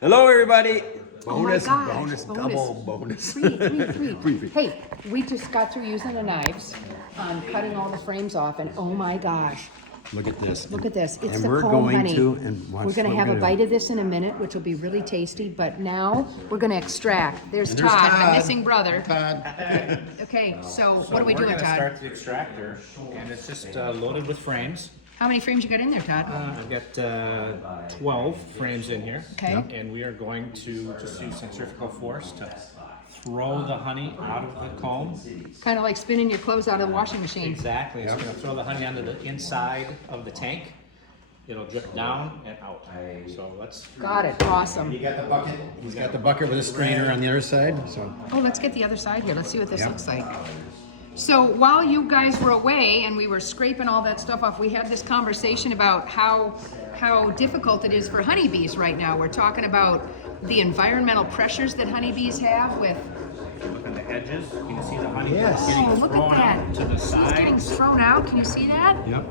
Hello, everybody. Bonus, oh my gosh, bonus, double bonus. Free. Hey, we just got through using the knives on cutting all the frames off, and oh my gosh, Look at this. look at this. It's and the we're comb going honey. to, and watch We're going to what have a we're bite gonna of this in a minute, which will be really tasty, but now we're going to extract. There's And there's Todd, my Todd. missing brother. Todd. Okay, so what are we doing, We're gonna Todd? start the extractor, and it's just loaded with frames. How many frames you got in there, Todd? I've got 12 frames in here. Okay. And we are going to just use centrifugal force to throw the honey out of the comb. Kind of like spinning your clothes out of the washing machine. Exactly. It's going to throw the honey onto the inside of the tank. It'll drip down and out. So let's. Got it, awesome. You got the bucket. He's got the bucket with a strainer on the other side. So Oh, let's get the other side here. Let's see what this looks like. So while you guys were away and we were scraping all that stuff off, we had this conversation about how difficult it is for honeybees right now. We're talking about the environmental pressures that honeybees have with. Look at the edges. You can see the honey Yes. getting Oh, look thrown at out to that. the It's getting sides. thrown out. Can you see that? yep.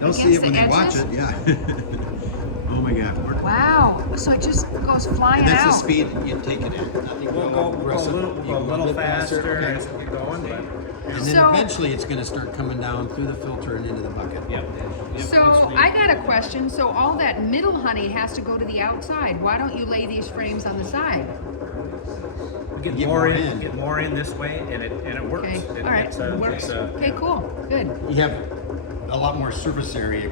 They'll see it Against when the they watch edges? it. Yeah. Oh my God. Wow. So it just goes flying And that's the out. speed you take it at. Nothing We'll go a aggressive. You little, can a little bit faster Okay. as we're going, but. And then So- eventually it's going to start coming down through the filter and into the bucket. Yep. So I got a question. So all that middle honey has to go to the outside. Why don't you lay these frames on the side? We get Get more more in, in. get more in this way, and it works. Okay. It, All right. it's Works. Okay. Cool. Good. You have a lot more surface area,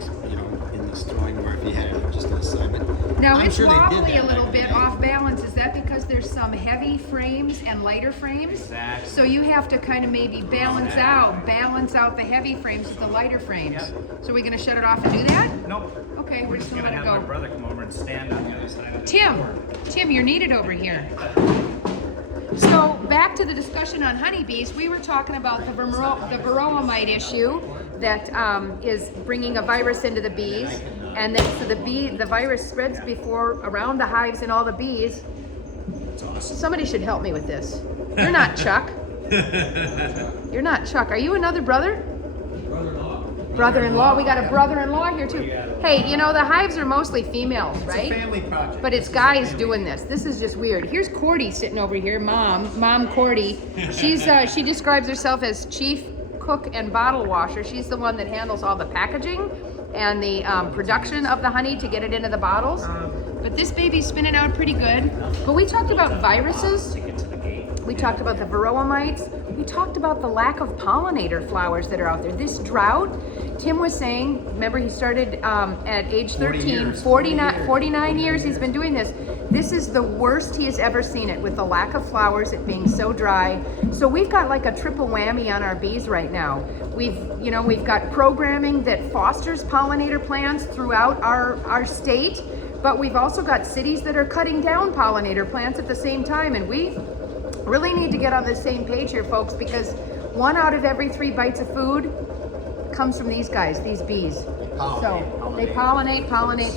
in this drawing where if you had it just on the side. But Now I'm it's sure they did wobbly that a little back in bit the day. off balance. Is that because there's some heavy frames and lighter frames? Exactly. So you have to kind of maybe balance out the heavy frames with the lighter frames. Yep. So we're gonna shut it off and do that? Nope. Okay, we're just We're gonna gonna let have it my go. brother come over and stand on the other side of it. Tim, you're needed over here. So back to the discussion on honeybees, we were talking about the varroa mite issue that is bringing a virus into the bees, and then so the virus spreads around the hives and all the bees. Somebody should help me with this. You're not Chuck. You're not Chuck. Are you another brother? Brother-in-law. We got a brother-in-law here too. Hey, the hives are mostly females, right? Family project. But it's guys doing this. This is just weird. Here's Cordy sitting over here, Mom Cordy. She describes herself as chief cook and bottle washer. She's the one that handles all the packaging and the production of the honey to get it into the bottles. But this baby's spinning out pretty good. But we talked about viruses. We talked about the varroa mites. We talked about the lack of pollinator flowers that are out there. This drought, Tim was saying, remember he started at age 13, 49 years he's been doing this. This is the worst he has ever seen it, with the lack of flowers, it being so dry. So we've got like a triple whammy on our bees right now. We've got programming that fosters pollinator plants throughout our state, but we've also got cities that are cutting down pollinator plants at the same time, and we really need to get on the same page here, folks, because 1 out of every 3 bites of food comes from these guys, these bees. So they pollinate.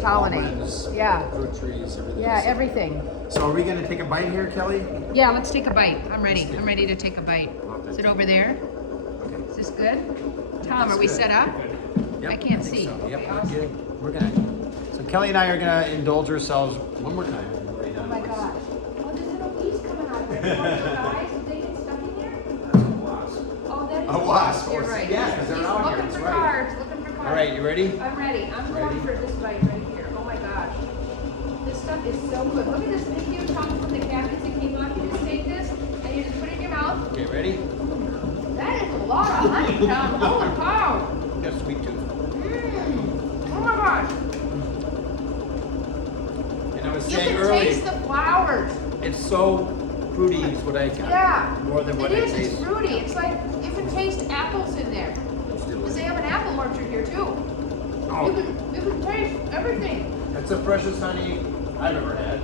Almonds, Yeah. fruit trees, everything. Yeah, everything. So are we going to take a bite here, Kelly? Yeah, let's take a bite. I'm ready. I'm ready to take a bite. Is it over there? Is this good? Tom, are we set up? I can't see. Yep, we're gonna. So Kelly and I are gonna indulge ourselves one more time. Oh my God. Oh, there's little bees coming out there. Guys, did they get stuck in there? Oh, that is A wasp. You're right. Yeah, 'cause they're He's out here, looking that's for right. carbs. Looking for carbs. All right, you ready? I'm ready. I'm going for this bite right here. Oh my gosh. This stuff is so good. Look at this video talking from the cabinets that came off. You just take this and you just put it in your mouth. Okay, ready? That is a lot of honey, Tom. Holy cow. Got sweet tooth. Oh my gosh. And I was You saying can earlier, taste the flowers. it's so fruity is what I got. Yeah. More than what it I is. taste. It's fruity. It's like you can taste apples in there. Because they have an apple orchard here too. Oh, You can taste everything. that's the freshest honey I've ever had.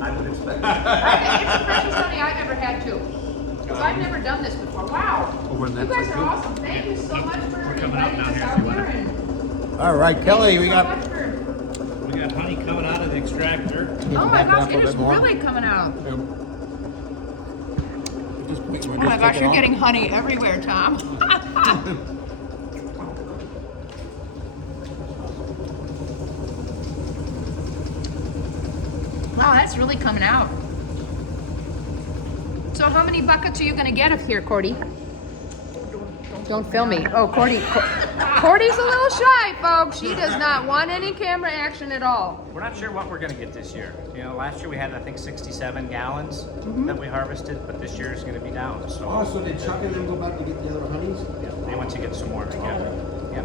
I would expect. It's the freshest honey I've ever had too. So I've never done this before. Wow. when You that's guys like are good. awesome. Thank you so much for coming up inviting down us here if out you here. wanna- And All right, Kelly, thank we you so got. much for- We got honey coming out of the extractor. Oh my gosh, it is really coming out. Oh my gosh, you're getting honey everywhere, Tom. Wow, that's really coming out. So how many buckets are you gonna get up here, Cordy? Don't film me. Oh, Cordy's a little shy, folks. She does not want any camera action at all. We're not sure what we're gonna get this year. You know, last year we had, I think, 67 gallons that we harvested, but this year is gonna be down, so. Oh, so did Chuck and them go back to get the other honeys? Yeah, they want to get some more together. Yeah.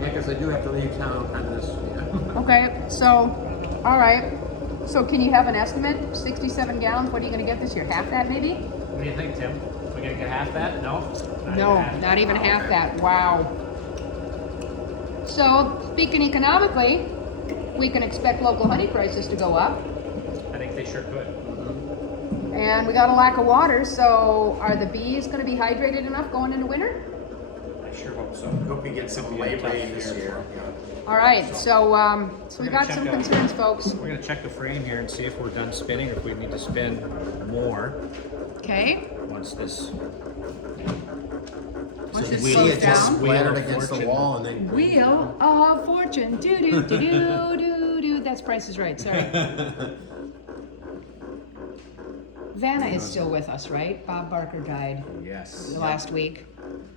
Yeah, because I do have to leave town on this. Yeah. Okay, so, all right. So can you have an estimate? 67 gallons, what are you gonna get this year? Half that maybe? What do you think, Tim? We gonna get half that? No? Not even half that. Wow. So, speaking economically, we can expect local honey prices to go up. I think they sure could. And we got a lack of water, so are the bees going to be hydrated enough going into winter? I sure hope so. Hope we get some labor in this year. All right, so we We're got gonna some check out- concerns, folks. We're gonna check the frame here and see if we're done spinning or if we need to spin more Okay. once this. Once So it we slows it just down. splattered Wheel of against the Fortune. wall and then. Wheel of Fortune. Do do do do do do. That's Price is Right. Sorry. Vanna is still with us, right? Bob Barker died Yes. the last week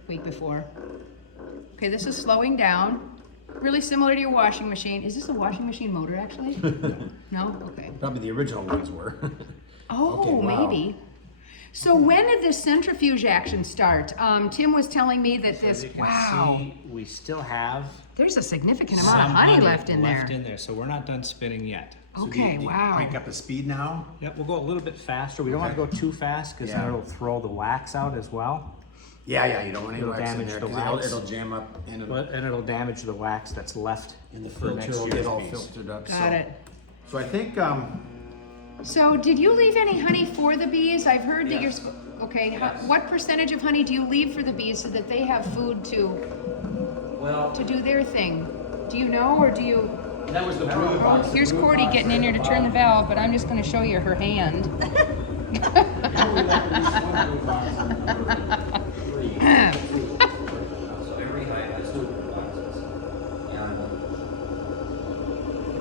before. Okay, this is slowing down. Really similar to your washing machine. Is this a washing machine motor actually? No? Okay. Probably the original ones were. Oh, Okay, wow. maybe. So when did this centrifuge action start? Tim was telling me that As this, you can wow, see, we still have there's a significant amount of some honey left in there. So we're not done spinning yet. Okay, wow. Crank up the speed now? Yep, we'll go a little bit faster. We don't want to go too fast because Yeah. then it'll throw the wax out as well. Yeah, you don't want any It'll wax in damage there the 'cause it'll, wax. it'll jam up and And it'll damage the wax that's left the for filter next will year's get all bees. filtered up. Got it. So I think, So did you leave any honey for the bees? I've heard that you're, okay, what percentage of honey do you leave for the bees so that they have food to Well, do their thing? Do you know, or do you? that was the brood box. The Here's brood Cordy box getting in here to at the turn the bottom. valve, but I'm just gonna show you her hand. You know, we left at least one brood box on number 3. So every hive has 2 brood boxes. And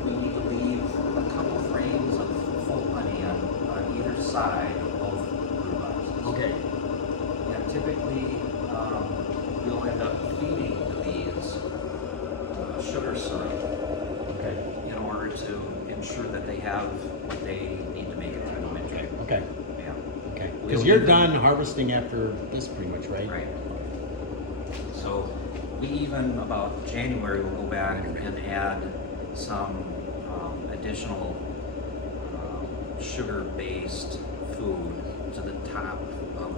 we need to leave a couple frames of full honey on either side of both brood boxes. okay. And typically, we'll end up feeding the bees sugar syrup Okay. in order to ensure that they have what they need to make it through the winter. Okay. Yeah. Okay. We'll Because you're give them- done harvesting after this pretty much, right? Right. So we even about January will go back and add some additional sugar-based food to the top of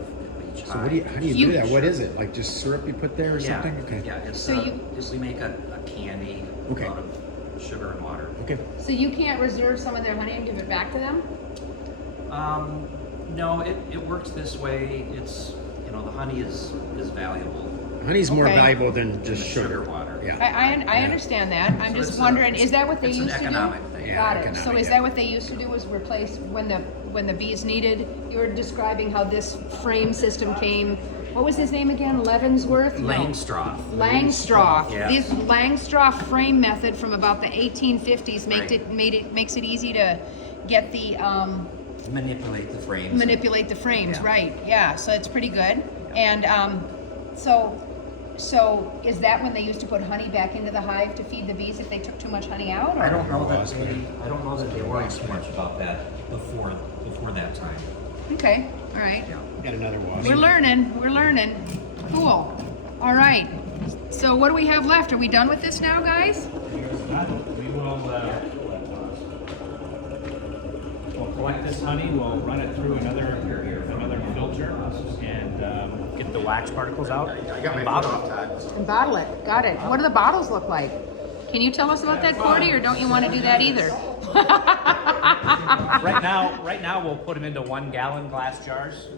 each So hive. what do how do you You- do that? What is it? Like just syrup you put there or Yeah, something? Okay. yeah. It's So you- just we make a candy Okay. out of sugar and water. Okay. So you can't reserve some of their honey and give it back to them? No, it works this way. It's, you know, the honey is valuable. Honey's more Okay. valuable than just Than sugar. water. Yeah. I understand that. I'm So just it's wondering, a- is that what they it's an used to do? economic thing. Yeah, Got it. So economic, is yeah. that what they used to do, was replace when the bees needed? You were describing how this frame system came. What was his name again? Leavenworth? No. Langstroth. Langstroth. Yeah. This Langstroth frame method from about the 1850s Right. makes it easy to get the Manipulate the frames. manipulate the frames, Yeah. right? Yeah, so it's pretty good. And so is that when they used to put honey back into the hive to feed the bees if they took too much honey out? Or? I don't know that they worried so much about that before that time. Okay, all right. Yeah. Got another wash. We're learning. Cool. All right. So what do we have left? Are we done with this now, guys? We will we'll collect this honey, we'll run it through another filter and get the wax particles out. I got my and bottle foot it. off, Todd. And bottle it. Got it. What do the bottles look like? Can you tell us about that, Cordy, or don't you want to do that either? Right now we'll put them into 1 gallon glass jars.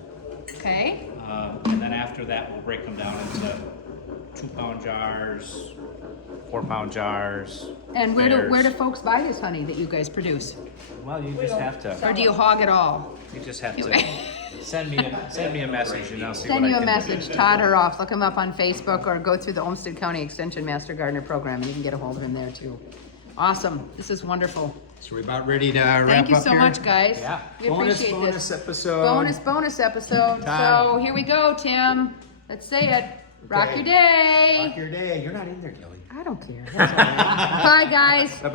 Okay. And then after that, we'll break them down into 2-pound jars, 4-pound jars. And where do bears. folks buy this honey that you guys produce? Well, you just have to. Or do you hog it all? You just have to send me a message and I'll see Send what you I a can message, do. Todd Heroff. Look him up on Facebook or go through the Olmsted County Extension Master Gardener Program and you can get a hold of him there too. Awesome. This is wonderful. So we're about ready to wrap up Thank you so here. much, guys. Yeah. We Bonus appreciate this. episode. Bonus episode. Time. So here we go, Tim. Let's say it. Rock Okay. your day. Rock your day. You're not in there, Kelly. I don't care. That's all right. Bye, guys.